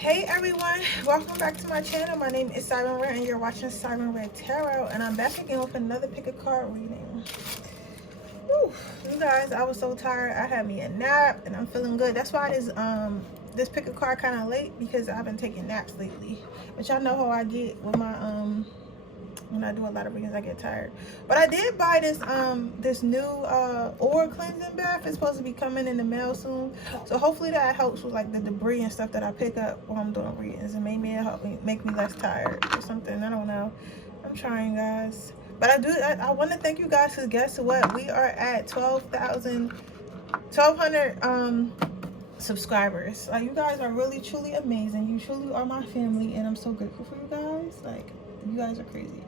Hey everyone, welcome back to my channel. My name is Siren Redd and you're watching Siren Redd Tarot, and I'm back again with another pick a card reading. Whew, you guys, I was so tired. I had me a nap and I'm feeling good. That's why this pick a card kind of late, because I've been taking naps lately. But y'all know how I get with my when I do a lot of readings, I get tired. But I did buy this new oil cleansing bath. It's supposed to be coming in the mail soon, so hopefully that helps with like the debris and stuff that I pick up while I'm doing readings, and maybe it'll help me make me less tired or something. I don't know. I'm trying, guys. But I want to thank you guys, because guess what, we are at 1200 subscribers. Like, you guys are really truly amazing. You truly are my family, and I'm so grateful for you guys. Like, you guys are crazy.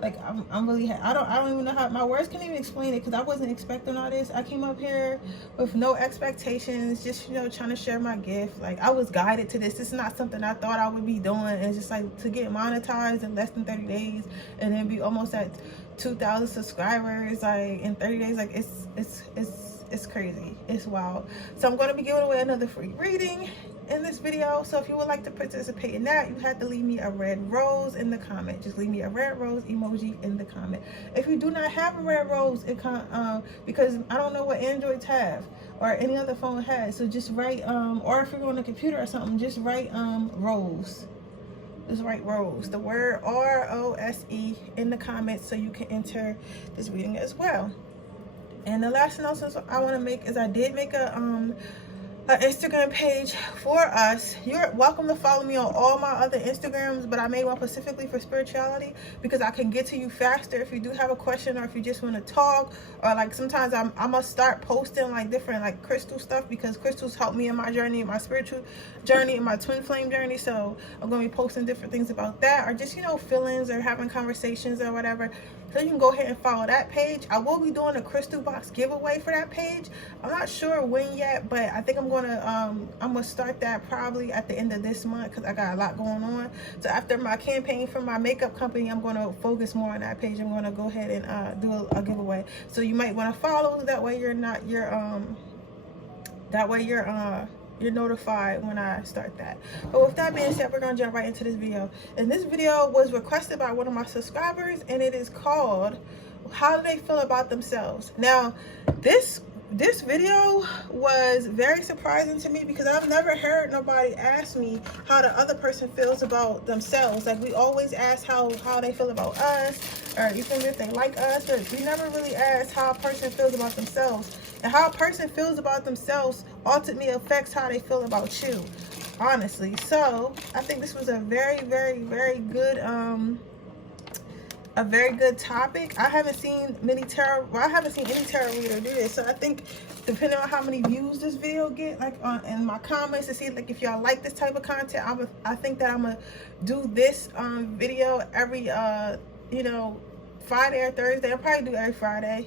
Like, I'm really I don't even know how my words can't even explain it, because I wasn't expecting all this. I came up here with no expectations, just, you know, trying to share my gift. Like, I was guided to this. This is not something I thought I would be doing. It's just like to get monetized in less than 30 days and then be almost at 2,000 subscribers like in 30 days. Like, it's crazy. It's wild. So I'm going to be giving away another free reading in this video. So if you would like to participate in that, you have to leave me a red rose in the comment. Just leave me a red rose emoji in the comment. If you do not have a red rose, it can't, because I don't know what Androids have or any other phone has. So just write or if you're on a computer or something, just write rose. Just write rose, the word ROSE in the comments, so you can enter this reading as well. And the last announcement I want to make is I did make an Instagram page for us. You're welcome to follow me on all my other Instagrams, but I made one specifically for spirituality, because I can get to you faster if you do have a question, or if you just want to talk, or like sometimes I'm gonna start posting like different like crystal stuff, because crystals help me in my journey, in my spiritual journey, in my twin flame journey. So I'm gonna be posting different things about that, or just, you know, feelings or having conversations or whatever. So you can go ahead and follow that page. I will be doing a crystal box giveaway for that page. I'm not sure when yet, but I think I'm gonna start that probably at the end of this month, because I got a lot going on. So after my campaign for my makeup company, I'm gonna focus more on that page. I'm gonna go ahead and do a giveaway. So you might want to follow. That way you're notified when I start that. But with that being said, we're gonna jump right into this video. And this video was requested by one of my subscribers, and it is called "How Do They Feel About Themselves?" Now, this video was very surprising to me, because I've never heard nobody ask me how the other person feels about themselves. Like, we always ask how they feel about us, or even if they like us, but we never really ask how a person feels about themselves. And how a person feels about themselves ultimately affects how they feel about you, honestly. So I think this was a very, very, very good topic. I haven't seen any tarot reader do this. So I think, depending on how many views this video get, like in my comments, to see like if y'all like this type of content, I think that I'm gonna do this video every you know, Friday or Thursday. I'll probably do every Friday.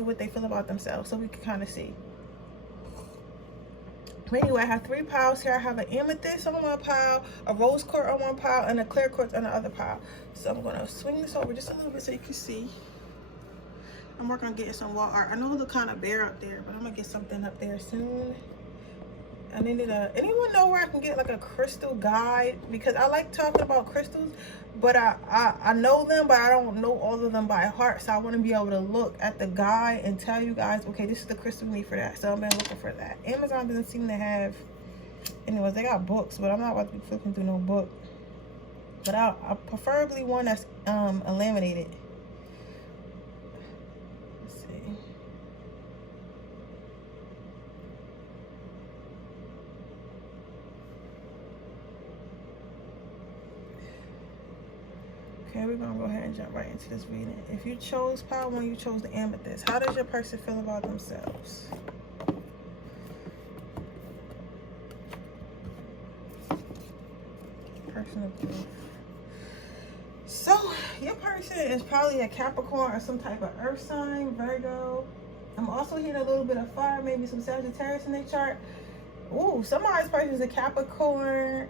What they feel about themselves, so we can kind of see. But anyway, I have 3 piles here. I have an amethyst on one pile, a rose quartz on one pile, and a clear quartz on the other pile. So I'm gonna swing this over just a little bit so you can see. I'm working on getting some wall art. I know it look kind of bare up there, but I'm gonna get something up there soon. I needed anyone know where I can get like a crystal guide? Because I like talking about crystals, but I know them, but I don't know all of them by heart. So I want to be able to look at the guide and tell you guys, okay, this is the crystal we need for that. So I've been looking for that. Amazon doesn't seem to have, anyways, they got books, but I'm not about to be flipping through no book. But I preferably one that's laminated. Let's see. Okay, we're gonna go ahead and jump right into this reading. If you chose pile 1, you chose the amethyst. How does your person feel about themselves? Personal growth. So your person is probably a Capricorn or some type of earth sign, Virgo. I'm also hearing a little bit of fire, maybe some Sagittarius in their chart. Ooh, somebody's person is a Capricorn,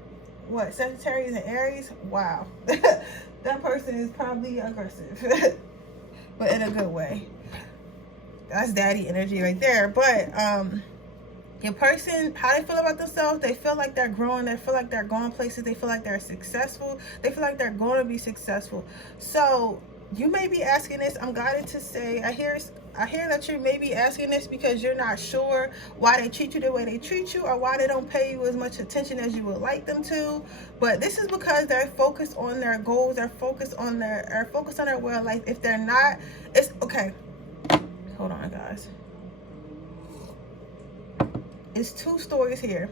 what, Sagittarius and Aries. Wow. That person is probably aggressive, but in a good way. That's daddy energy right there. But Your person, how they feel about themselves, they feel like they're growing, they feel like they're going places, they feel like they're successful, they feel like they're going to be successful. So you may be asking this, I'm guided to say, I hear that you may be asking this because you're not sure why they treat you the way they treat you, or why they don't pay you as much attention as you would like them to. But this is because they're focused on their goals, they're focused on their way of life. If they're not, it's okay. Hold on, guys. It's two stories here.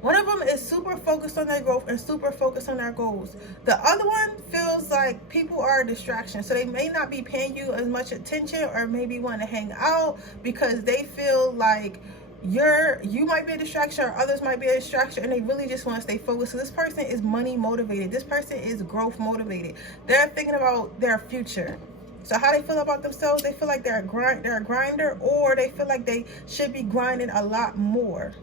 One of them is super focused on their growth and super focused on their goals. The other one feels like people are a distraction. So they may not be paying you as much attention, or maybe want to hang out because they feel like you might be a distraction, or others might be a distraction, and they really just want to stay focused. So this person is money motivated. This person is growth motivated. They're thinking about their future. So how they feel about themselves, they feel like they're a grinder, or they feel like they should be grinding a lot more.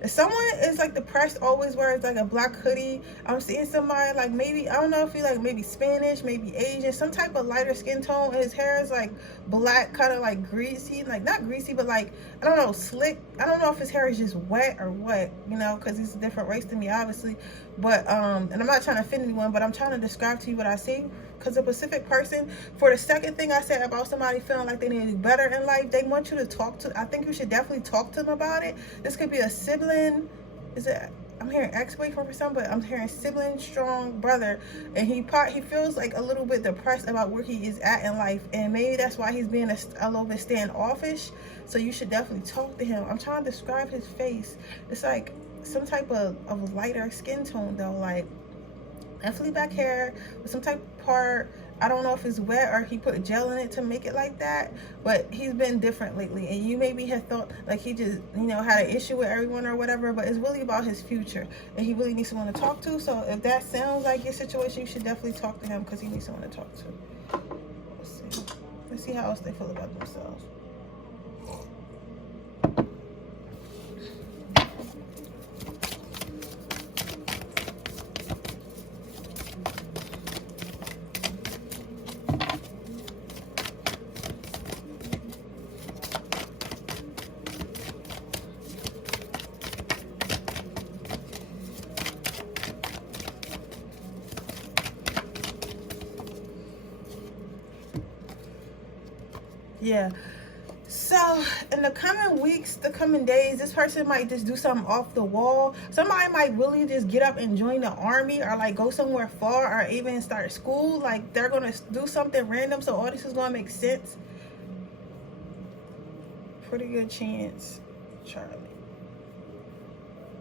If someone is like depressed, always wears like a black hoodie, I'm seeing somebody like, maybe, I don't know if he like maybe Spanish, maybe Asian, some type of lighter skin tone, and his hair is like black, kind of like greasy, like not greasy, but like, I don't know, slick. I don't know if his hair is just wet or what, you know, because he's a different race than me, obviously. But and I'm not trying to offend anyone, but I'm trying to describe to you what I see. Because a specific person, for the second thing I said about somebody feeling like they need to do better in life, they want you to talk to, I think you should definitely talk to them about it. This could be a sibling. I'm hearing ex-boyfriend for some, but I'm hearing sibling, strong brother, and he feels like a little bit depressed about where he is at in life, and maybe that's why he's being a little bit standoffish. So you should definitely talk to him. I'm trying to describe his face. It's like some type of lighter skin tone though, like definitely back hair with some type of part. I don't know if it's wet or he put gel in it to make it like that, but he's been different lately, and you maybe had thought like he just, you know, had an issue with everyone or whatever, but it's really about his future, and he really needs someone to talk to. So if that sounds like your situation, you should definitely talk to him, because he needs someone to talk to. Let's see how else they feel about themselves. Yeah, so in the coming weeks, the coming days, this person might just do something off the wall. Somebody might really just get up and join the army, or like go somewhere far, or even start school. Like they're gonna do something random, so all this is gonna make sense. Pretty good chance, Charlie.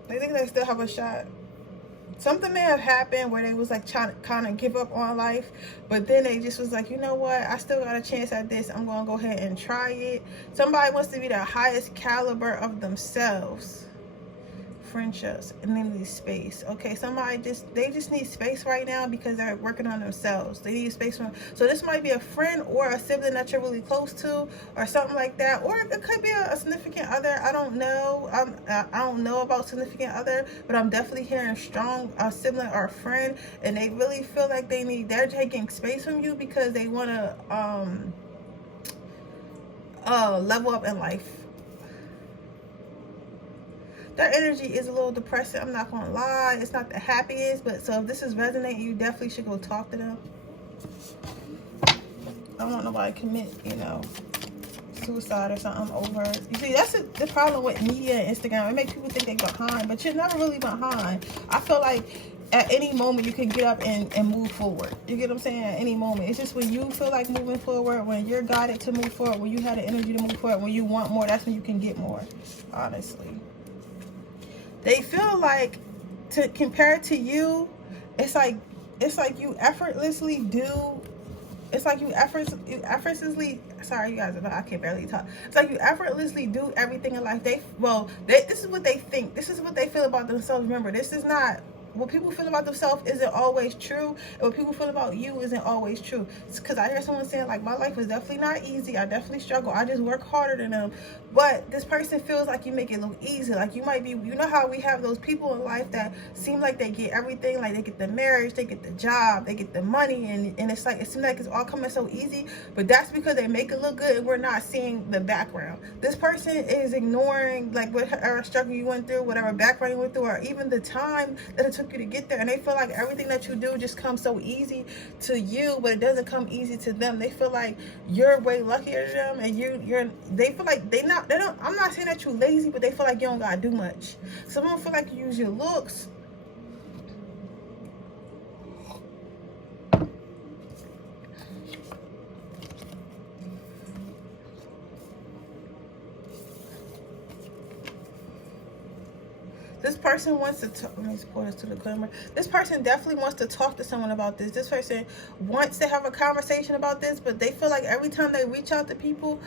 They think they still have a shot. Something may have happened where they was like trying to kind of give up on life, but then they just was like, you know what, I still got a chance at this, I'm gonna go ahead and try it. Somebody wants to be the highest caliber of themselves. Friendships, and they need space. Okay, somebody they just need space right now because they're working on themselves. They need space from, so this might be a friend or a sibling that you're really close to, or something like that, or it could be a significant other. I don't know. I don't know about significant other, but I'm definitely hearing strong sibling or a friend, and they really feel like they're taking space from you because they want to level up in life. Their energy is a little depressing, I'm not gonna lie. It's not the happiest, but so if this is resonating, you definitely should go talk to them. I don't want nobody to commit, you know, suicide or something over. You see, that's the problem with media and Instagram. It makes people think they're behind, but you're never really behind. I feel like at any moment you can get up and move forward. You get what I'm saying? At any moment. It's just when you feel like moving forward, when you're guided to move forward, when you have the energy to move forward, when you want more, that's when you can get more, honestly. They feel like, compared to you, it's like you effortlessly do. It's like you effortlessly. Sorry, you guys, I can barely talk. It's like you effortlessly do everything in life. This is what they think. This is what they feel about themselves. Remember, this is not what people feel about themselves isn't always true, and what people feel about you isn't always true. Because I hear someone saying, like, my life is definitely not easy, I definitely struggle, I just work harder than them. But this person feels like you make it look easy. Like, you might be, you know how we have those people in life that seem like they get everything, like they get the marriage, they get the job, they get the money, and it's like, it seems like it's all coming so easy. But that's because they make it look good and we're not seeing the background. This person is ignoring, like, whatever struggle you went through, whatever background you went through, or even the time that it took you to get there. And they feel like everything that you do just comes so easy to you, but it doesn't come easy to them. They feel like you're way luckier than them, and they feel like they don't, I'm not saying that you're lazy, but they feel like you don't gotta do much. Some of them feel like you use your looks. This person wants to talk, let me pull this to the camera. This person definitely wants to talk to someone about this. This person wants to have a conversation about this, but they feel like every time they reach out to people,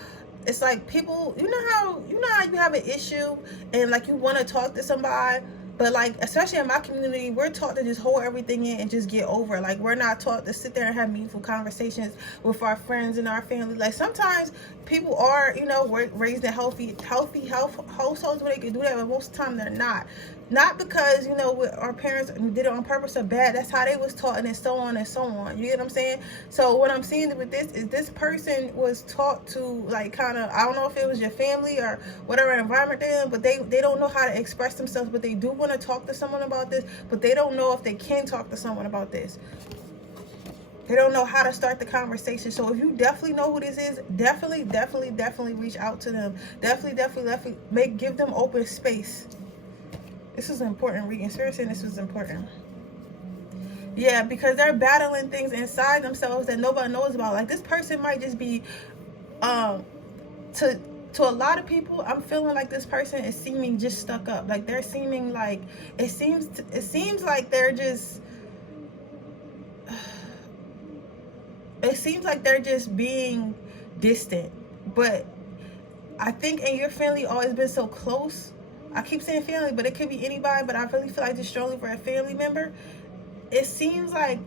it's like people, you know how you have an issue and like you want to talk to somebody, but like, especially in my community, we're taught to just hold everything in and just get over it. Like, we're not taught to sit there and have meaningful conversations with our friends and our family. Like, sometimes people are, you know, raised in healthy households where they can do that, but most of the time they're not. Not because, you know, our parents did it on purpose or bad. That's how they was taught, and so on and so on. You get what I'm saying? So what I'm seeing with this is this person was taught to, like, kind of, I don't know if it was your family or whatever environment they're in, but they don't know how to express themselves, but they do want to talk to someone about this, but they don't know if they can talk to someone about this. They don't know how to start the conversation. So if you definitely know who this is, definitely reach out to them. Definitely give them open space. This is an important reading. Seriously, this was important. Yeah, because they're battling things inside themselves that nobody knows about. Like, this person might just be, to a lot of people, I'm feeling like this person is seeming just stuck up. Like, they're seeming like, it seems like they're just, it seems like they're just being distant. But I think in your family always been so close. I keep saying family, but it could be anybody, but I really feel like just strongly for a family member. It seems like,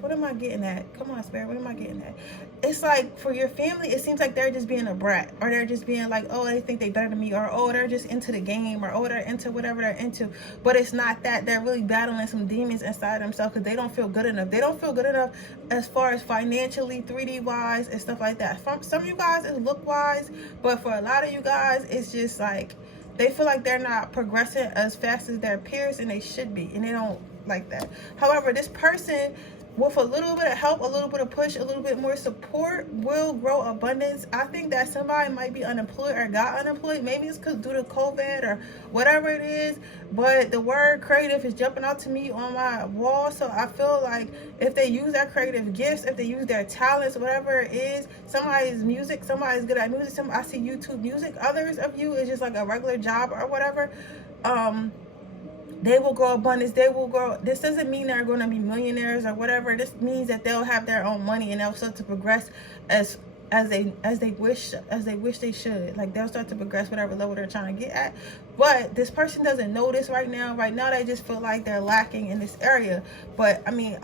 what am I getting at? Come on, Spirit, what am I getting at? It's like, for your family, it seems like they're just being a brat, or they're just being like, oh, they think they better than me, or oh, they're just into the game, or oh, they're into whatever they're into. But it's not that. They're really battling some demons inside themselves because they don't feel good enough. They don't feel good enough as far as financially, 3D wise, and stuff like that. For some of you guys, it's look wise, but for a lot of you guys, it's just like, they feel like they're not progressing as fast as their peers, and they should be, and they don't like that. However, this person, with a little bit of help, a little bit of push, a little bit more support, will grow abundance. I think that somebody might be unemployed or got unemployed. Maybe it's due to COVID or whatever it is, but the word creative is jumping out to me on my wall. So I feel like if they use their creative gifts, if they use their talents, whatever it is, somebody's music, somebody's good at music, I see YouTube music, others of you is just like a regular job or whatever, they will grow abundance. They will grow. This doesn't mean they're going to be millionaires or whatever. This means that they'll have their own money, and they'll start to progress as they wish they should. Like, they'll start to progress whatever level they're trying to get at. But this person doesn't know this right now. Right now, they just feel like they're lacking in this area. But I mean,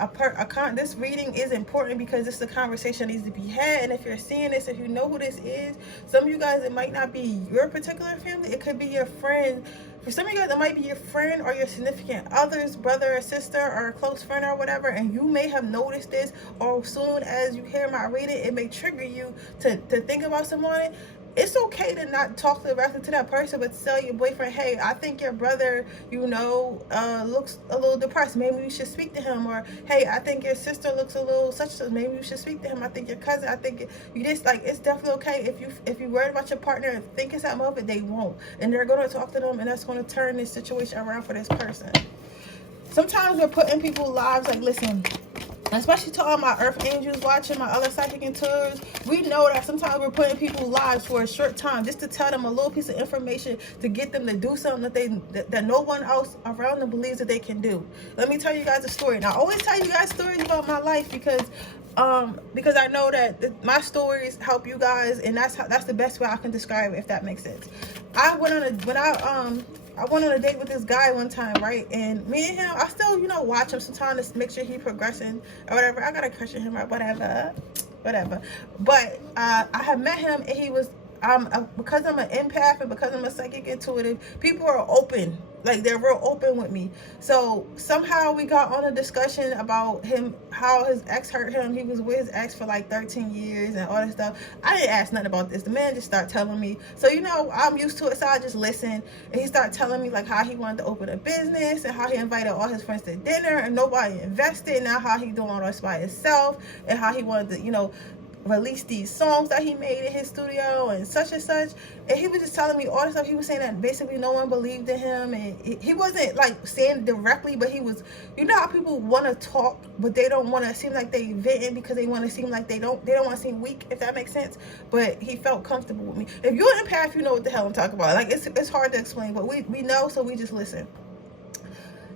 this reading is important because this is a conversation that needs to be had. And if you're seeing this, if you know who this is, some of you guys, it might not be your particular family. It could be your friend. For some of you guys, it might be your friend or your significant other's brother or sister or a close friend or whatever, and you may have noticed this, or as soon as you hear my reading, it may trigger you to think about someone. It's okay to not talk directly to that person, but tell your boyfriend, hey, I think your brother, you know, looks a little depressed. Maybe you should speak to him. Or, hey, I think your sister looks a little such and such. Maybe you should speak to him. I think your cousin, I think you just, like, it's definitely okay. If you're worried about your partner and thinking something of it, they won't. And they're going to talk to them, and that's going to turn this situation around for this person. Sometimes we're putting people's lives, like, listen, especially to all my earth angels watching, my other psychic intuitors, we know that sometimes we're putting people's lives for a short time just to tell them a little piece of information to get them to do something that no one else around them believes that they can do. Let me tell you guys a story. And I always tell you guys stories about my life because I know that my stories help you guys, and that's the best way I can describe it, if that makes sense. I went on a date with this guy one time, right? And me and him, I still, you know, watch him sometimes to make sure he progressing or whatever. I got a crush on him or whatever. But I had met him, and he was, because I'm an empath and because I'm a psychic intuitive, people are open. Like, they're real open with me. So somehow we got on a discussion about him, how his ex hurt him. He was with his ex for like 13 years and all that stuff. I didn't ask nothing about this. The man just started telling me. So, you know, I'm used to it, so I just listened. And he started telling me like how he wanted to open a business and how he invited all his friends to dinner and nobody invested. Now how he doing all this by himself, and how he wanted to, you know, release these songs that he made in his studio and such. And he was just telling me all this stuff. He was saying that basically no one believed in him, and he wasn't like saying directly, but he was, you know how people want to talk but they don't want to seem like they venting because they want to seem like they don't want to seem weak, if that makes sense. But he felt comfortable with me. If you're an empath, you know what the hell I'm talking about. Like, it's hard to explain, but we know, so we just listen.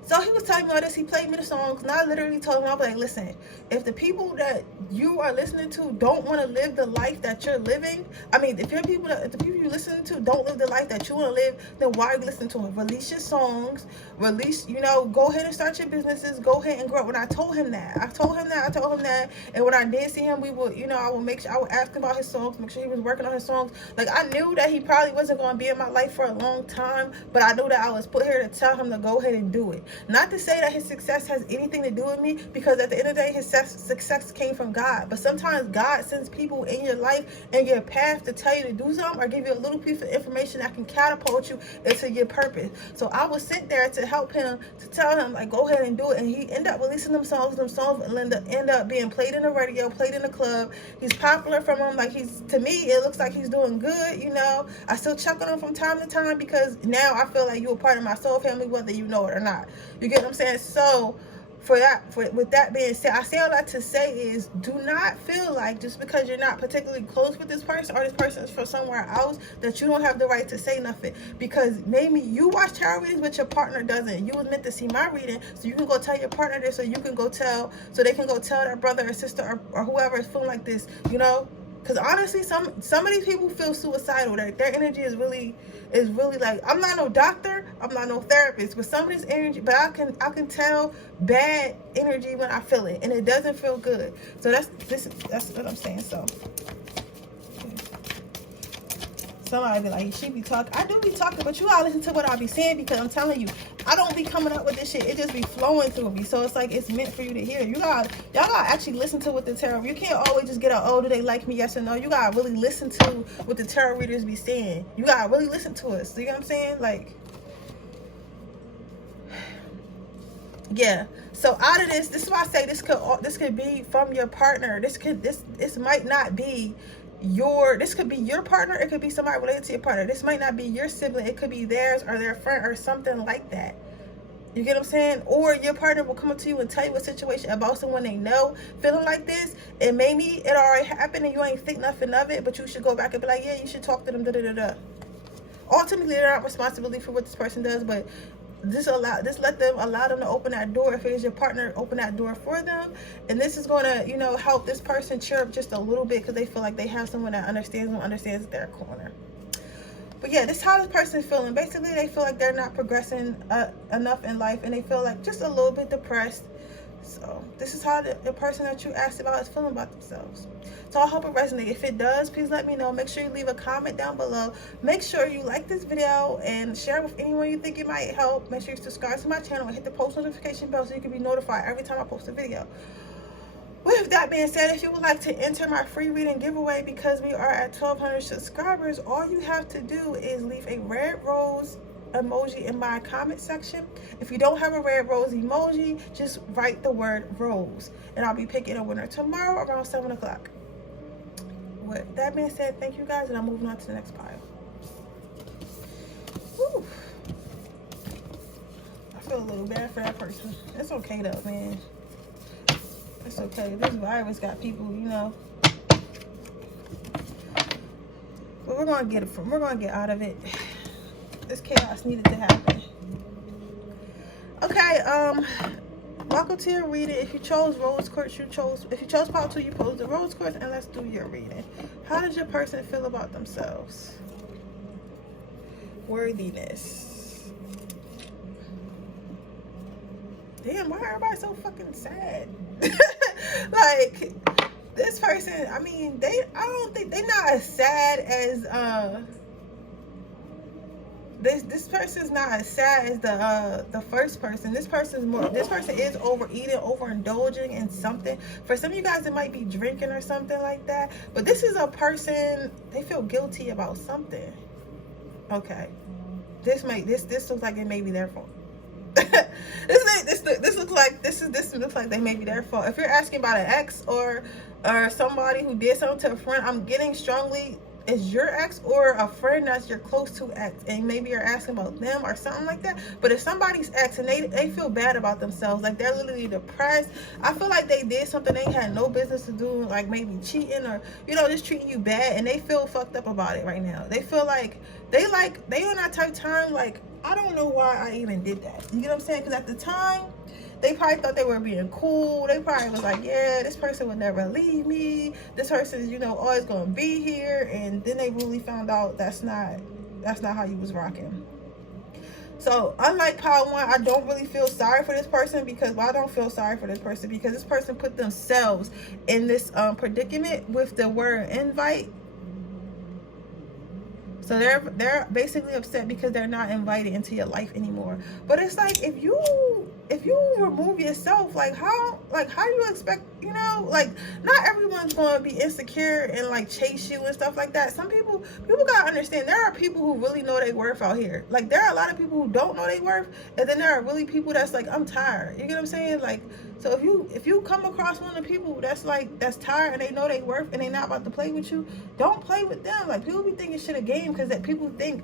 So he was telling me all this. He played me the songs, and I literally told him, I was like, listen, if the people that you are listening to don't want to live the life that you're living, I mean, if the people you listen to don't live the life that you want to live, then why are you listening to them? Release your songs, you know, go ahead and start your businesses, go ahead and grow. When I told him that, and when I did see him, we would, you know, I would ask him about his songs, make sure he was working on his songs. Like, I knew that he probably wasn't going to be in my life for a long time, but I knew that I was put here to tell him to go ahead and do it. Not to say that his success has anything to do with me, because at the end of the day, his success came from God. But sometimes God sends people in your life and your path to tell you to do something or give you a little piece of information that can catapult you into your purpose. So I was sent there to help him, to tell him, like, go ahead and do it. And he ended up releasing them songs end up being played in the radio, played in the club. He's popular from him. Like, to me, it looks like he's doing good, you know. I still check on him from time to time, because now I feel like you're a part of my soul family, whether you know it or not. You get what I'm saying? So with that being said, I say all that to say is, do not feel like just because you're not particularly close with this person, or this person is from somewhere else, that you don't have the right to say nothing. Because maybe you watch tarot readings, but your partner doesn't. You was meant to see my reading, so you can go tell your partner this, so they can go tell their brother or sister or whoever is feeling like this, you know. Because honestly, some of these people feel suicidal. Their energy is really like, I'm not no doctor, I'm not no therapist, but some of this energy, but I can tell bad energy when I feel it, and it doesn't feel good. So that's what I'm saying. So somebody be like, she be talking. I do be talking, but you gotta listen to what I be saying, because I'm telling you, I don't be coming up with this shit. It just be flowing through me. So it's like, it's meant for you to hear. Y'all gotta actually listen to what the tarot. You can't always just get a, oh, do they like me? Yes or no. You gotta really listen to what the tarot readers be saying. You gotta really listen to us. You know what I'm saying? Like, yeah. So out of this is why I say this could be from your partner. This might not be this could be your partner. It could be somebody related to your partner. This might not be your sibling. It could be theirs or their friend or something like that. You get what I'm saying? Or your partner will come up to you and tell you a situation about someone they know feeling like this, and maybe it already happened and you ain't think nothing of it, but you should go back and be like, yeah, you should talk to them, Ultimately, they're not responsibility for what this person does, but allow them to open that door. If it is your partner, open that door for them. And this is going to, you know, help this person cheer up just a little bit, because they feel like they have someone that understands their corner. But yeah, this is how this person is feeling. Basically, they feel like they're not progressing enough in life, and they feel like just a little bit depressed. So this is how the person that you asked about is feeling about themselves. So I hope it resonates. If it does, please let me know. Make sure you leave a comment down below. Make sure you like this video and share it with anyone you think it might help. Make sure you subscribe to my channel and hit the post notification bell so you can be notified every time I post a video. With that being said, if you would like to enter my free reading giveaway, because we are at 1,200 subscribers, all you have to do is leave a red rose emoji in my comment section. If you don't have a red rose emoji, just write the word rose, and I'll be picking a winner tomorrow around 7 o'clock. With that being said, thank you guys, and I'm moving on to the next pile. Whew. I feel a little bad for that person. It's okay though, man. It's okay. This virus got people, you know. But we're gonna get out of it. This chaos needed to happen. Okay, welcome to your reading. If you chose rose quartz, if you chose pile 2, you chose the rose quartz, and let's do your reading. How does your person feel about themselves? Worthiness. damn, why everybody so fucking sad? Like, this person, I mean, I don't think they're not as sad as this person's not as sad as the first person. This person is overeating, overindulging in something. For some of you guys, it might be drinking or something like that. But this is a person, they feel guilty about something. Okay. This looks like it may be their fault. This looks like they may be their fault. If you're asking about an ex or somebody who did something to a friend, I'm getting strongly is your ex or a friend that's your close to ex, and maybe you're asking about them or something like that. But if somebody's ex and they feel bad about themselves, like they're literally depressed, I feel like they did something they had no business to do, like maybe cheating or just treating you bad, and they feel fucked up about it right now. They feel like they on that type of time, like, I don't know why I even did that. You get what I'm saying? Because at the time, they probably thought they were being cool. They probably was like, yeah, this person would never leave me. This person is, always going to be here. And then they really found out that's not how you was rocking. So unlike part one, I don't really feel sorry for this person because, I don't feel sorry for this person because this person put themselves in this predicament with the word invite. So they're basically upset because they're not invited into your life anymore. But it's like, if you remove yourself, like how you expect, like, not everyone's going to be insecure and like chase you and stuff like that. Some people got to understand there are people who really know their worth out here. Like, there are a lot of people who don't know their worth, and then there are really people that's like, I'm tired. You get what I'm saying? Like, so if you come across one of the people that's tired and they know their worth and they not about to play with you, don't play with them. Like, people be thinking shit a game because that people think,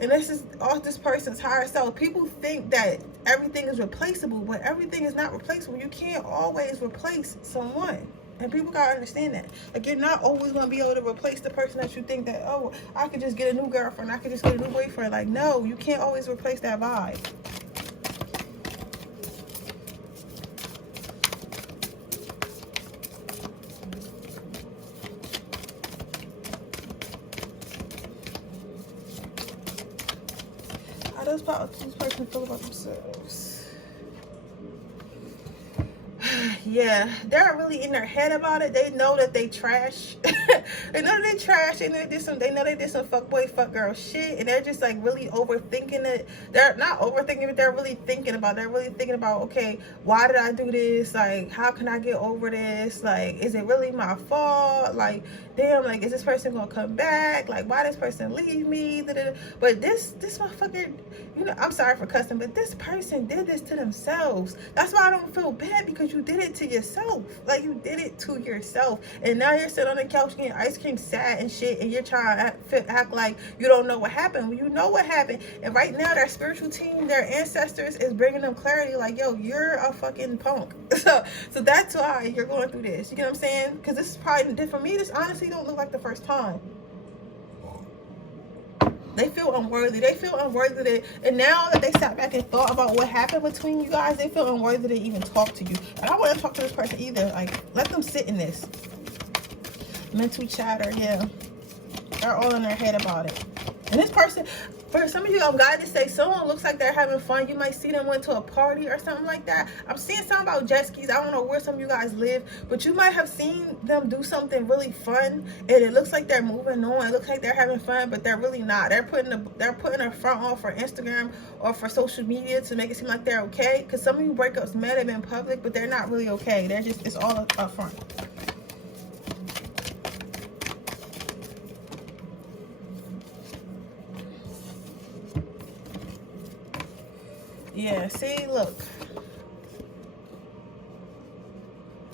and this is all this person's higher self, people think that everything is replaceable, but everything is not replaceable. You can't always replace someone, and people gotta understand that. Like, you're not always gonna be able to replace the person that you think that, oh, I could just get a new girlfriend, I could just get a new boyfriend. Like, no, you can't always replace that vibe. How does this person feel about themselves? Yeah, they're really in their head about it. They know that they trash. They know they trash, and they know they did some fuckboy, fuckgirl shit, and they're just like really overthinking it. They're not overthinking it, they're really thinking about it. They're really thinking about, okay, why did I do this? Like, how can I get over this? Like, is it really my fault? Like, damn, like, is this person gonna come back? Like, why this person leave me? But this motherfucker, I'm sorry for cussing, but this person did this to themselves. That's why I don't feel bad, because you did it to yourself. Like, you did it to yourself, and now you're sitting on the couch getting ice cream sad and shit, and you're trying to act like you don't know what happened. Well, you know what happened, and right now their spiritual team, their ancestors, is bringing them clarity. Like, yo, you're a fucking punk. So that's why you're going through this. You get what I'm saying? Because this is probably, for me, this honestly don't look like the first time. They feel unworthy. They feel unworthy and now that they sat back and thought about what happened between you guys, they feel unworthy to even talk to you. And I don't want to talk to this person either. Like, let them sit in this. Mental chatter, yeah. They're all in their head about it. And this person, for some of you, I'm glad to say, someone looks like they're having fun. You might see them went to a party or something like that. I'm seeing something about jet skis. I don't know where some of you guys live, but you might have seen them do something really fun, and it looks like they're moving on. It looks like they're having fun, but they're really not. They're putting a front on for Instagram or for social media to make it seem like they're okay. Because some of you breakups might have been in public, but they're not really okay. They're just, it's all up front. Yeah, see, look.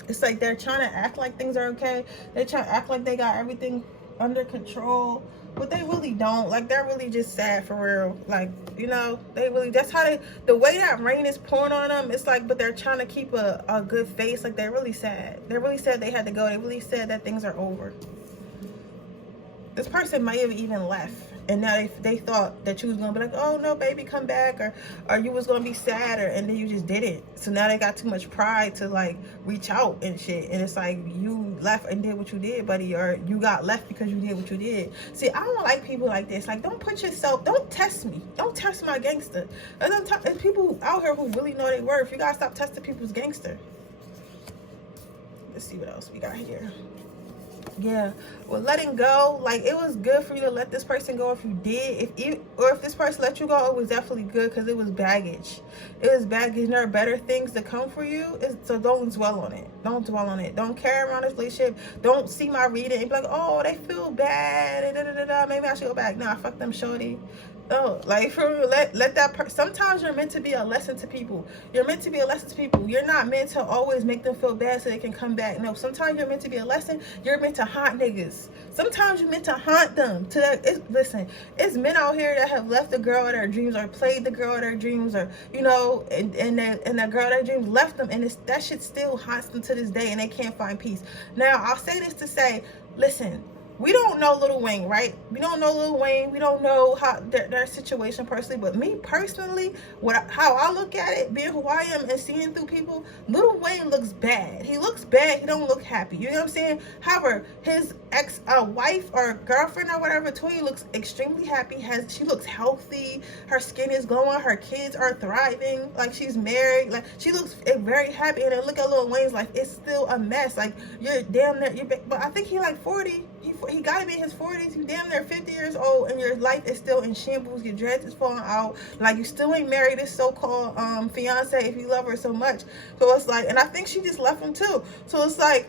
It's like they're trying to act like things are okay. They're trying to act like they got everything under control, but they really don't. Like, they're really just sad for real. Like, they really, that's how the way that rain is pouring on them, it's like, but they're trying to keep a good face. Like, they're really sad. They're really sad they had to go. They really sad that things are over. This person might have even left. And now they thought that you was gonna be like, oh no baby, come back, or you was gonna be sadder, and then you just didn't. So now they got too much pride to like reach out and shit, and it's like you left and did what you did, buddy, or you got left because you did what you did. See, I don't like people like this. Like, don't test me, don't test my gangster. There's people out here who really know their worth. You gotta stop testing people's gangster. Let's see what else we got here. Yeah, well, letting go, like, it was good for you to let this person go if you did. If this person let you go, it was definitely good, because it was baggage. It was baggage. There are better things to come for you, so don't dwell on it. Don't dwell on it. Don't carry around this relationship. Don't see my reading and be like, oh, they feel bad, maybe I should go back. Nah, fuck them, shorty. Oh, like, for real, let that person. Sometimes you're meant to be a lesson to people. You're meant to be a lesson to people. You're not meant to always make them feel bad so they can come back. No, sometimes you're meant to be a lesson. You're meant to haunt niggas. Sometimes you're meant to haunt them. Listen, it's men out here that have left the girl of their dreams, or played the girl of their dreams, or, you know, and the girl of their dreams left them, and that shit still haunts them to this day, and they can't find peace. Now, I'll say this to say, listen, we don't know Lil Wayne, right? We don't know Lil Wayne. We don't know how their situation personally. But me personally, how I look at it, being who I am and seeing through people, Lil Wayne looks bad. He looks bad. He don't look happy. You know what I'm saying? However, his ex-wife or girlfriend or whatever, Toya, looks extremely happy. She looks healthy. Her skin is glowing. Her kids are thriving. Like, she's married. Like, she looks very happy. And then look at Lil Wayne's life. It's still a mess. Like, you're damn near. But I think he like 40. He got to be in his 40s. You damn near 50 years old, and your life is still in shambles. Your dreads is falling out. Like, you still ain't married this so-called fiance if you love her so much. So it's like, and I think she just left him too. So it's like,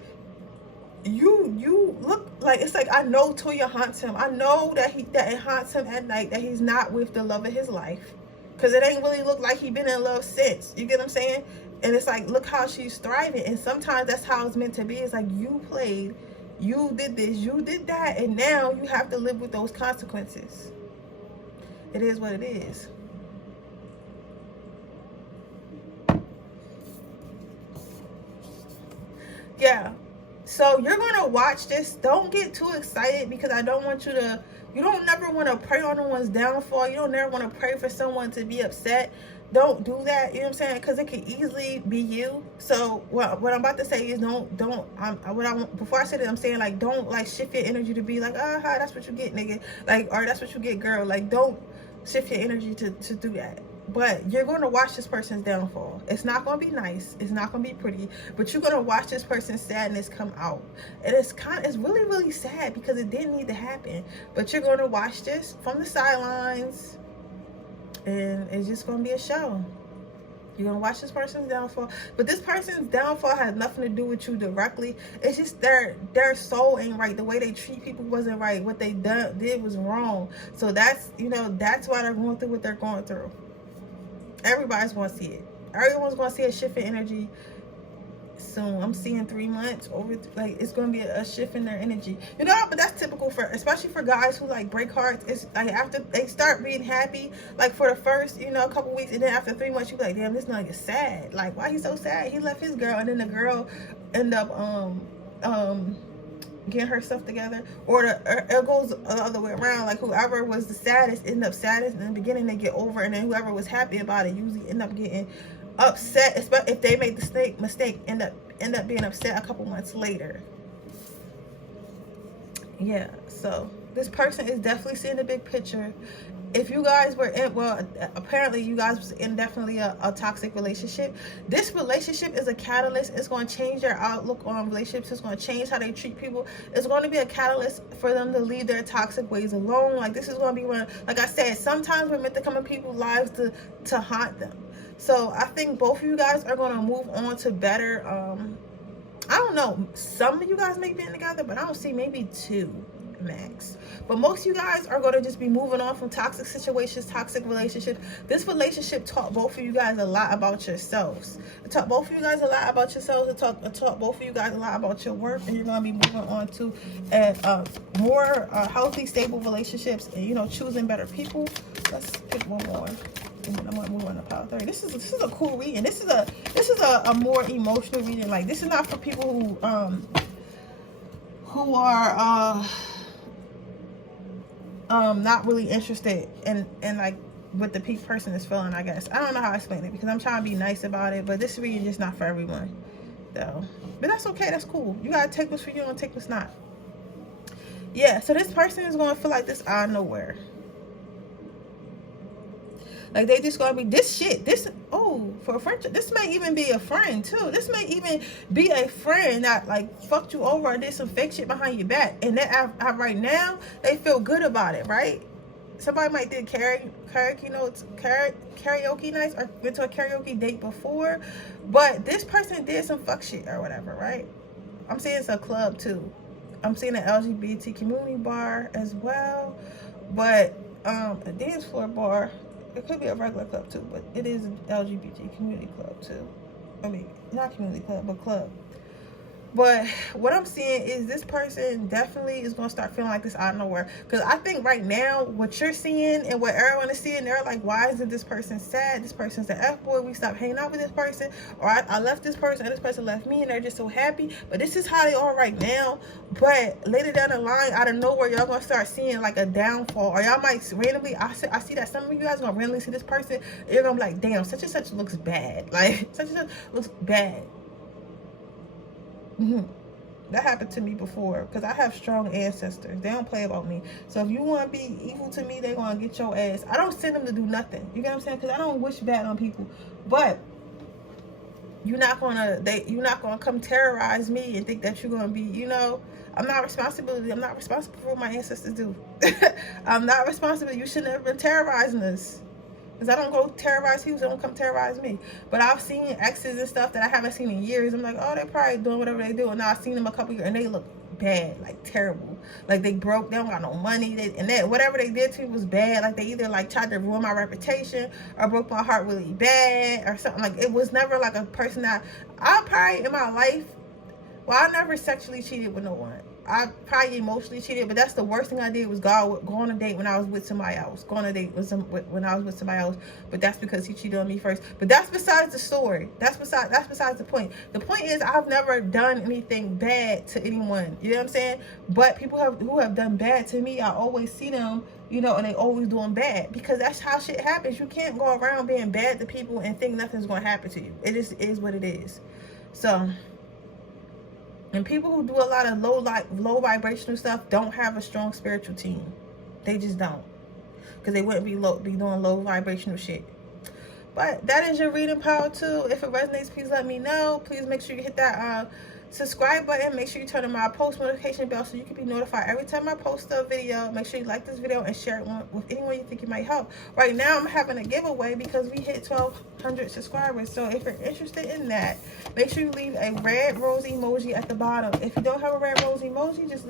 you look like, it's like, I know Toya haunts him. I know that it haunts him at night, that he's not with the love of his life, because it ain't really look like he been in love since. You get what I'm saying? And it's like, look how she's thriving. And sometimes that's how it's meant to be. It's like, you played. You did this, you did that, and now you have to live with those consequences. It is what it is. Yeah. So you're going to watch this. Don't get too excited, because I don't want you to, you don't never want to pray on anyone's downfall. You don't never want to pray for someone to be upset. Don't do that, you know what I'm saying? Because it could easily be you. So what I'm about to say is before I say that, I'm saying, like, don't like shift your energy to be like, that's what you get, nigga, like, or that's what you get, girl. Like, don't shift your energy to do that. But you're going to watch this person's downfall. It's not going to be nice. It's not going to be pretty. But you're going to watch this person's sadness come out. And it's really, really sad, because it didn't need to happen. But you're going to watch this from the sidelines. And it's just going to be a show. You're going to watch this person's downfall. But this person's downfall has nothing to do with you directly. It's just their soul ain't right. The way they treat people wasn't right. What they did was wrong. So that's, that's why they're going through what they're going through. Everybody's going to see it. Everyone's going to see a shift in energy soon. I'm seeing 3 months like, it's going to be a shift in their energy, but that's typical especially for guys who like break hearts. It's like, after they start being happy, like, for the first a couple weeks, and then after 3 months you be like, damn, this nigga is sad. Like, why he so sad? He left his girl, and then the girl end up getting herself together, or it goes the other way around. Like, whoever was the saddest end up saddest in the beginning, they get over, and then whoever was happy about it usually end up getting upset, especially if they made the mistake, end up being upset a couple months later. Yeah, so this person is definitely seeing the big picture. If you guys were in, apparently you guys was in definitely a toxic relationship. This relationship is a catalyst. It's going to change their outlook on relationships. It's going to change how they treat people. It's going to be a catalyst for them to leave their toxic ways alone. Like, this is going to be one, like I said, sometimes we're meant to come in people's lives to haunt them. So I think both of you guys are going to move on to better, I don't know, some of you guys may be together, but I don't see, maybe 2 max. But most of you guys are going to just be moving on from toxic situations, toxic relationships. This relationship taught both of you guys a lot about yourselves. It taught both of you guys a lot about yourselves. It taught both of you guys a lot about your worth, and you're going to be moving on to more healthy, stable relationships, and choosing better people. Let's pick one more. I'm gonna move on to pile 30. This is a cool reading. This is a more emotional reading. Like, this is not for people who are not really interested in like what the peak person is feeling, I guess. I don't know how to explain it because I'm trying to be nice about it, but this reading is just not for everyone though. But that's okay, that's cool. You gotta take what's for you and take what's not. Yeah, so this person is gonna feel like this out of nowhere. Like they just gonna be this shit. This, oh, for a friendship. This may even be a friend too. This may even be a friend that like fucked you over or did some fake shit behind your back. And that right now they feel good about it, right? Somebody might did karaoke nights or went to a karaoke date before, but this person did some fuck shit or whatever, right? I'm seeing it's a club too. I'm seeing an LGBT community bar as well, but a dance floor bar. It could be a regular club too, but it is an LGBT community club too. I mean, not community club, but club. But what I'm seeing is this person definitely is going to start feeling like this out of nowhere. Because I think right now, what you're seeing and what everyone is seeing, they're like, why isn't this person sad? This person's the F-boy. We stopped hanging out with this person. Or I left this person and this person left me and they're just so happy. But this is how they are right now. But later down the line, out of nowhere, y'all going to start seeing like a downfall. Or y'all might randomly, I see that some of you guys going to randomly see this person. And you're going to be like, damn, such and such looks bad. Like, such and such looks bad. That happened to me before because I have strong ancestors. They don't play about me. So if you want to be evil to me, they're going to get your ass. I don't send them to do nothing. You get what I'm saying? Because I don't wish bad on people. But you're not going to come terrorize me and think that you're going to be, you know, I'm not responsible for what my ancestors do. I'm not responsible. You shouldn't have been terrorizing us. Because I don't go terrorize people, so they don't come terrorize me. But I've seen exes and stuff that I haven't seen in years. I'm like, oh, they're probably doing whatever they do. And now I've seen them a couple years, and they look bad, like terrible. Like they broke, they don't got no money. And that whatever they did to me was bad. Like they either like tried to ruin my reputation or broke my heart really bad or something. Like it was never like a person that I probably in my life, well, I never sexually cheated with no one. I probably emotionally cheated, but that's the worst thing I did was go on a date when I was with somebody else. Go on a date when I was with somebody else, but that's because he cheated on me first. But that's besides the story. That's besides the point. The point is I've never done anything bad to anyone. You know what I'm saying? But people who have done bad to me, I always see them, you know, and they always doing bad because that's how shit happens. You can't go around being bad to people and think nothing's going to happen to you. It just is what it is. So. And people who do a lot of low vibrational stuff don't have a strong spiritual team. They just don't. Because they wouldn't be doing low vibrational shit. But that is your reading power too. If it resonates, please let me know. Please make sure you hit that subscribe button. Make sure you turn on my post notification bell so you can be notified every time I post a video. Make sure you like this video and share it with anyone you think it might help. Right now I'm having a giveaway because we hit 1,200 subscribers. So if you're interested in that, make sure you leave a red rose emoji at the bottom. If you don't have a red rose emoji, just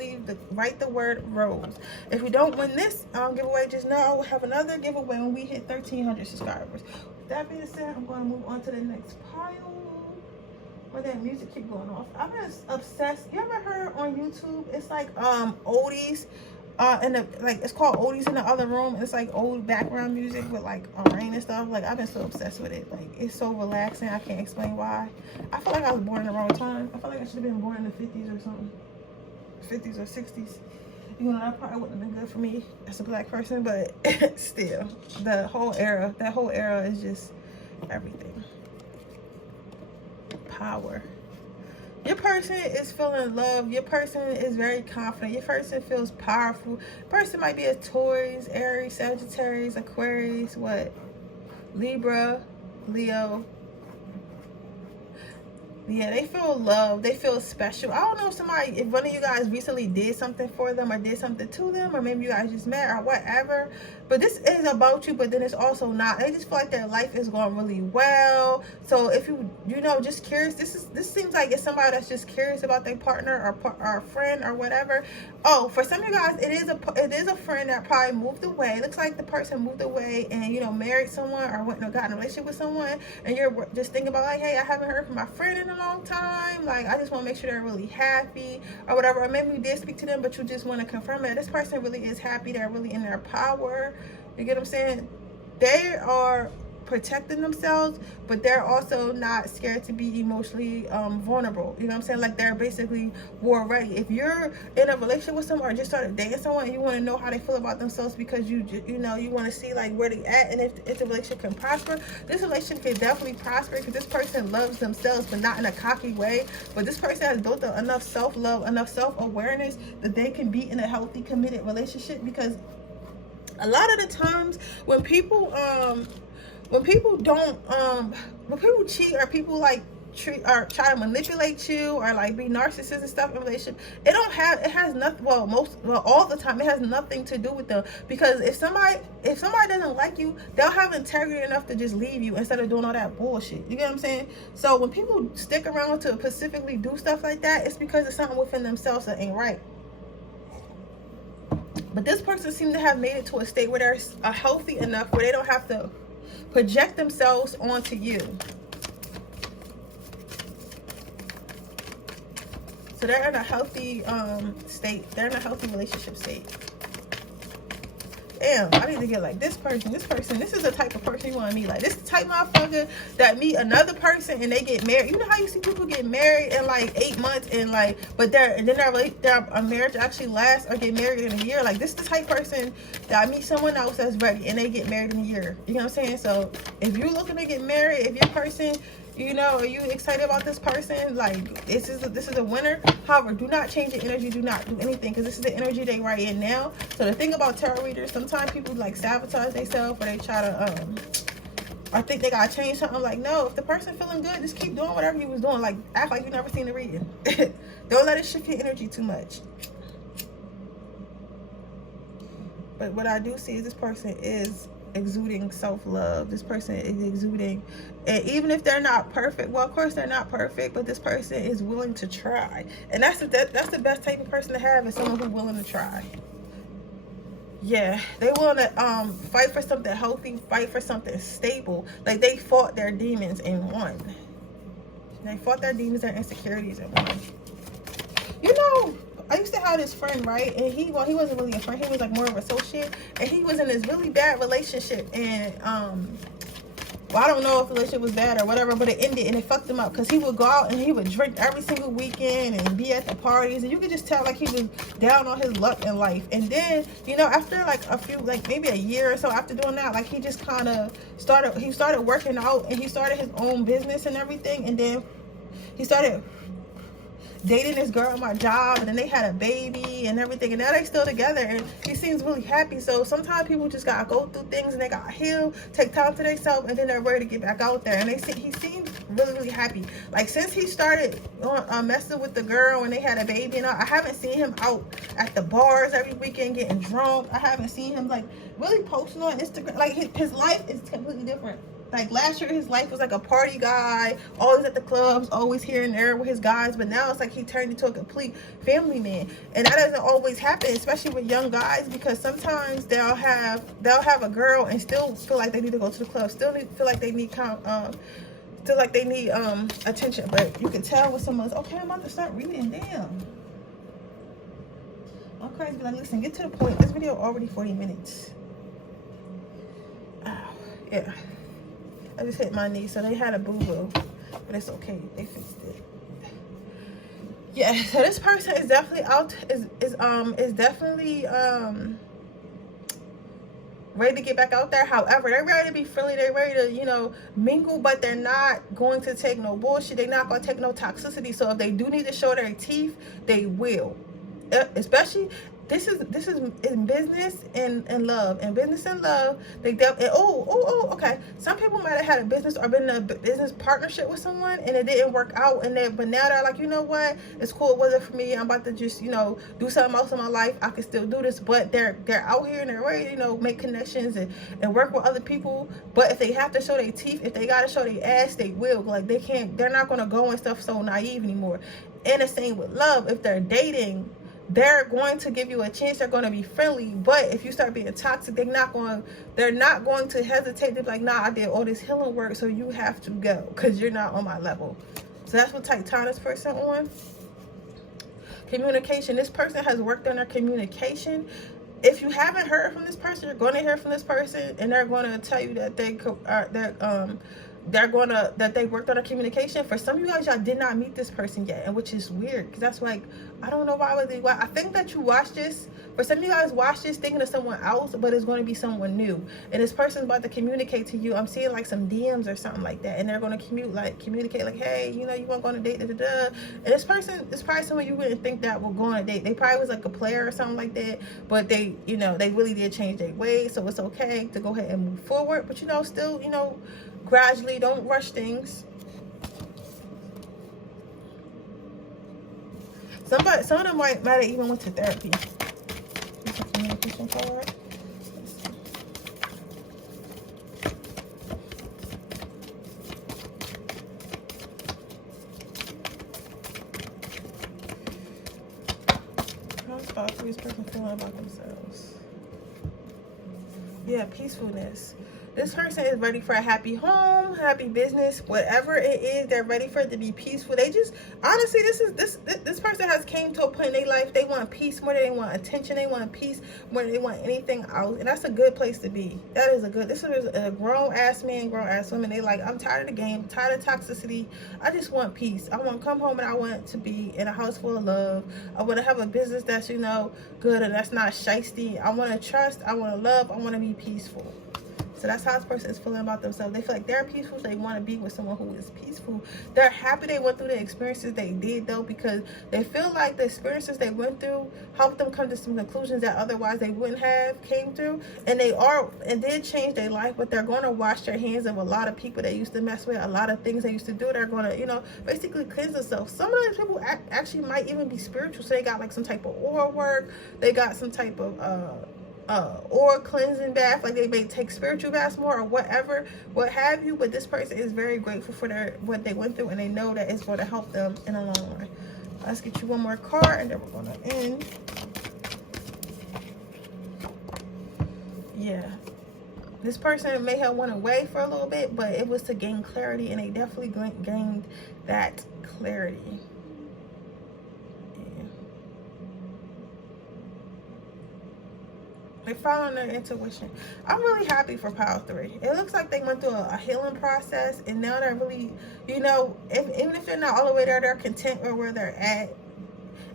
write the word rose. If you don't win this giveaway, just know I will have another giveaway when we hit 1,300 subscribers. With that being said, I'm going to move on to the next pile. Where that music keep going off. I've been obsessed. You ever heard on YouTube? It's like oldies, it's called oldies in the other room. It's like old background music with like rain and stuff. Like I've been so obsessed with it. Like it's so relaxing. I can't explain why. I feel like I was born in the wrong time. I feel like I should have been born in the 50s or something, 50s or 60s. You know, that probably wouldn't have been good for me as a black person, but still, that whole era is just everything. Power. Your person is feeling love. Your person is very confident. Your person feels powerful. Your person might be a Taurus, Aries, Sagittarius, Aquarius, what? Libra, Leo. Yeah, they feel love. They feel special. I don't know if one of you guys recently did something for them or did something to them, or maybe you guys just met or whatever. But this is about you, but then it's also not. They just feel like their life is going really well. So if you know, just curious, this seems like it's somebody that's just curious about their partner or friend or whatever. Oh, for some of you guys, it is a friend that probably moved away. It looks like the person moved away and, you know, married someone or went and got in a relationship with someone, and you're just thinking about like, hey, I haven't heard from my friend in a long time. Like, I just want to make sure they're really happy or whatever. Or maybe you did speak to them, but you just want to confirm that this person really is happy. They're really in their power. You get what I'm saying? They are protecting themselves, but they're also not scared to be emotionally vulnerable. You know what I'm saying? Like, they're basically war ready. If you're in a relationship with someone or just started dating someone and you want to know how they feel about themselves because you know, you want to see like where they at, and if the relationship can prosper, this relationship can definitely prosper because this person loves themselves, but not in a cocky way. But this person has built up enough self-love, enough self-awareness that they can be in a healthy, committed relationship. Because a lot of the times when people don't when people cheat, or people like treat or try to manipulate you, or like be narcissists and stuff in relationship, it has nothing, well, all the time, it has nothing to do with them. Because if somebody doesn't like you, they'll have integrity enough to just leave you instead of doing all that bullshit. You get what I'm saying? So when people stick around to specifically do stuff like that, it's because it's something within themselves that ain't right. But this person seems to have made it to a state where they're healthy enough where they don't have to project themselves onto you. So they're in a healthy state. They're in a healthy relationship state. Damn, I need to get like this person. This is the type of person you want to meet. Like, this is the type of motherfucker that meet another person and they get married. You know how you see people get married in like 8 months and like, but their marriage actually lasts, or get married in a year. Like, this is the type of person that I meet someone else that's ready and they get married in a year. You know what I'm saying? So if you're looking to get married, if your person, you know, are you excited about this person? Like, this is a winner. However, do not change your energy. Do not do anything, because this is the energy they right in now. So the thing about tarot readers, sometimes people like sabotage themselves, or they try to I think they gotta change something. Like, no, if the person feeling good, just keep doing whatever you was doing. Like, act like you never seen the reading. Don't let it shift your energy too much. But what I do see is this person is exuding self-love. This person is exuding, and even if they're not perfect, well, of course they're not perfect, but this person is willing to try. And that's the best type of person to have, is someone who's willing to try. Yeah, they willing to fight for something healthy, fight for something stable. Like, they fought their demons and won. They fought their demons and insecurities and won. You know, I used to have this friend, right? And he wasn't really a friend. He was like more of an associate. And he was in this really bad relationship. And, well, I don't know if the relationship was bad or whatever, but it ended and it fucked him up. Because he would go out and he would drink every single weekend and be at the parties. And you could just tell, like, he was down on his luck in life. And then, you know, after like a few, like maybe a year or so after doing that, like, he just kind of started working out, and he started his own business and everything. And then he started dating this girl at my job, and then they had a baby and everything, and now they still together, and he seems really happy. So sometimes people just gotta go through things, and they gotta heal, take time to themselves, and then they're ready to get back out there. And he seems really happy. Like, since he started messing with the girl and they had a baby, and I haven't seen him out at the bars every weekend getting drunk. I haven't seen him like really posting on Instagram. Like, his life is completely different. Like, last year his life was like a party guy, always at the clubs, always here and there with his guys. But now it's like he turned into a complete family man. And that doesn't always happen, especially with young guys, because sometimes they'll have a girl and still feel like they need to go to the club, still feel like they need attention. But you can tell when someone's, okay, I'm about to start reading. Damn. Okay, be like, listen, get to the point. This video already 40 minutes. Yeah. I just hit my knee, so they had a boo-boo, but it's okay. They fixed it. Yeah, so this person is definitely is definitely ready to get back out there. However, they're ready to be friendly. They're ready to, you know, mingle, but they're not going to take no bullshit. They're not going to take no toxicity. So if they do need to show their teeth, they will. Especially, this is in business and love. In business and love, they definitely, okay. Some people might have had a business or been in a business partnership with someone and it didn't work out, but now they're like, you know what, it's cool, it wasn't for me, I'm about to just, you know, do something else in my life, I can still do this. But they're out here and they're ready to, you know, make connections and work with other people. But if they have to show their teeth, if they gotta show their ass, they will. Like, they're not gonna go and stuff so naive anymore. And the same with love. If they're dating, they're going to give you a chance. They're going to be friendly. But if you start being toxic, they're not going to hesitate. They're like, nah, I did all this healing work, so you have to go because you're not on my level. So that's what type time this person on. Communication. This person has worked on their communication. if you haven't heard from this person, you're going to hear from this person, and they're going to tell you that they're going to that they worked on a communication. For some of you guys, y'all did not meet this person yet, and which is weird, because that's like, I don't know why I think that you watch this. For some of you guys, watch this thinking of someone else, but it's going to be someone new, and this person's about to communicate to you. I'm seeing like some DMs or something like that, and they're going to communicate like, hey, you know, you want to go on a date, and this person is probably someone you wouldn't think that will go on a date. They probably was like a player or something like that, but they, you know, they really did change their ways, so it's okay to go ahead and move forward, but you know, still, you know, gradually, don't rush things. Some of them might have even went to therapy. It's a communication card. How's this person feeling about themselves? Yeah, peacefulness. This person is ready for a happy home, happy business, whatever it is. They're ready for it to be peaceful. They just, honestly, this person has came to a point in their life. They want peace more than they want attention. They want peace more than they want anything else, and that's a good place to be. That is a good. This is a grown ass man, grown ass woman. They like, I'm tired of the game, tired of toxicity. I just want peace. I want to come home and I want to be in a house full of love. I want to have a business that's, you know, good and that's not shiesty. I want to trust. I want to love. I want to be peaceful. So that's how this person is feeling about themselves. They feel like they're peaceful. So they want to be with someone who is peaceful. They're happy they went through the experiences they did, though, because they feel like the experiences they went through helped them come to some conclusions that otherwise they wouldn't have came through. And they did change their life, but they're going to wash their hands of a lot of people they used to mess with, a lot of things they used to do. They're going to, you know, basically cleanse themselves. Some of those people actually might even be spiritual. So they got like some type of aura work. They got some type of or cleansing bath, like they may take spiritual baths more or whatever, what have you. But this person is very grateful for what they went through, and they know that it's going to help them in the long run. Let's get you one more card, and then we're going to end. Yeah, this person may have went away for a little bit, but it was to gain clarity, and they definitely gained that clarity. They're following their intuition. I'm really happy for pile 3. It looks like they went through a healing process, and now they're really, you know, even if they're not all the way there, they're content with where they're at.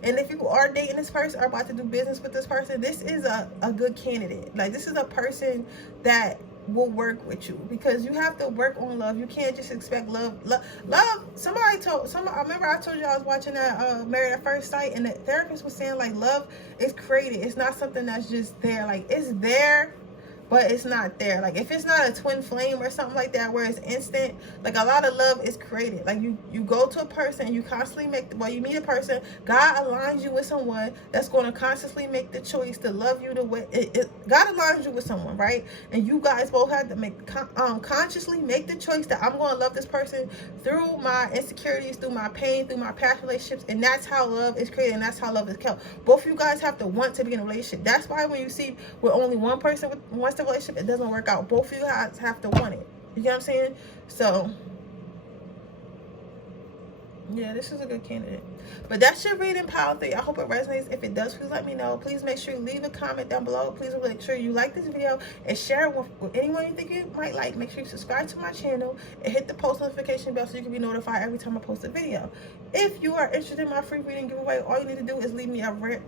And if you are dating this person or about to do business with this person, this is a good candidate. Like, this is a person that will work with you, because you have to work on love. You can't just expect love. I remember I told you I was watching that Married at First Sight, and the therapist was saying, like, love is created. It's not something that's just there. Like, it's there, but it's not there. Like, if it's not a twin flame or something like that where it's instant, like, a lot of love is created. Like, you go to a person, you constantly you meet a person, God aligns you with someone that's going to constantly make the choice to love you the way God aligns you with someone, right? And you guys both have to consciously make the choice that I'm going to love this person through my insecurities, through my pain, through my past relationships. And that's how love is created, and that's how love is kept. Both of you guys have to want to be in a relationship. That's why when you see where only one person wants the relationship, it doesn't work out. Both of you guys have to want it. You get what I'm saying? So yeah, this is a good candidate. But that's your reading, pile 3. I hope it resonates. If it does, please let me know. Please make sure you leave a comment down below. Please make sure you like this video and share it with anyone you think you might like. Make sure you subscribe to my channel and hit the post notification bell so you can be notified every time I post a video. If you are interested in my free reading giveaway, all you need to do is leave me a red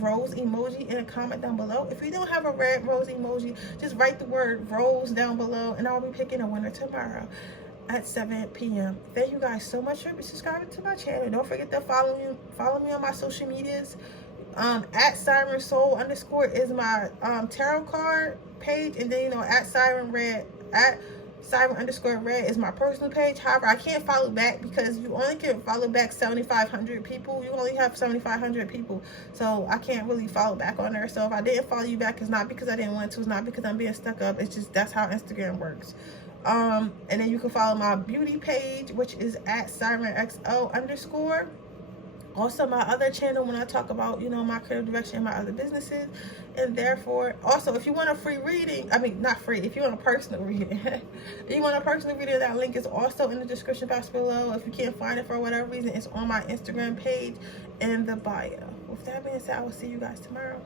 rose emoji in a comment down below. If you don't have a red rose emoji, just write the word rose down below, and I'll be picking a winner tomorrow at 7 p.m. Thank you guys so much for subscribing to my channel. Don't forget to follow me on my social medias. At Siren Soul _ is my tarot card page, and then, you know, at Siren Redd, at Siren _Redd is my personal page. However, I can't follow back because you only can follow back 7,500 people. You only have 7,500 people, so I can't really follow back on there. So if I didn't follow you back, it's not because I didn't want to. It's not because I'm being stuck up. It's just that's how Instagram works. And then you can follow my beauty page, which is at SirenXO _ also my other channel when I talk about, you know, my creative direction and my other businesses. And therefore, also, if you want a free reading, I mean, not free, if you want a personal reading, that link is also in the description box below. If you can't find it for whatever reason, it's on my Instagram page in the bio. With that being said, I will see you guys tomorrow.